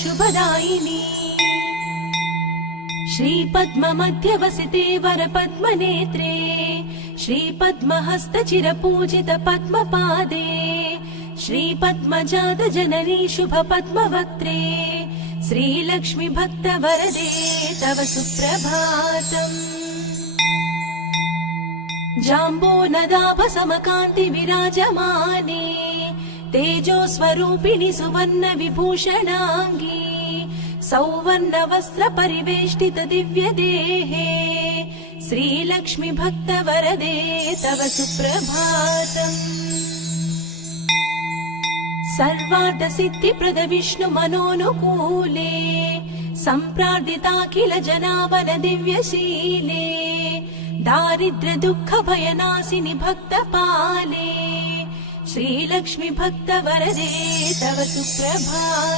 शुभदायिनी श्रीपद्ममध्यवसिते वरपद्मनेत्रे श्रीपद्महस्तचिरपूजित पद्मपादे श्रीपद्मजातजननी शुभपद्मवक्त्रे श्रीलक्ष्मी भक्तवरदे तव सुप्रभातम्। जाम्बोनदाभसमकान्ति विराजमाने तेजोस्वरूपिणि सुवर्ण विभूषणाङ्गी सौवर्ण वस्त्र परिवेष्टित दिव्य देहे श्रीलक्ष्मी भक्तवरदे तव सुप्रभातम्। सर्वार्थ सिद्धिप्रद विष्णु मनोनुकूले सम्प्रार्थिताखिल जनावन दिव्यशीले दारिद्र्य दुःख भयनाशिनि भक्तपाले श्रीलक्ष्मी भक्तवरदे तव सुप्रभातम्।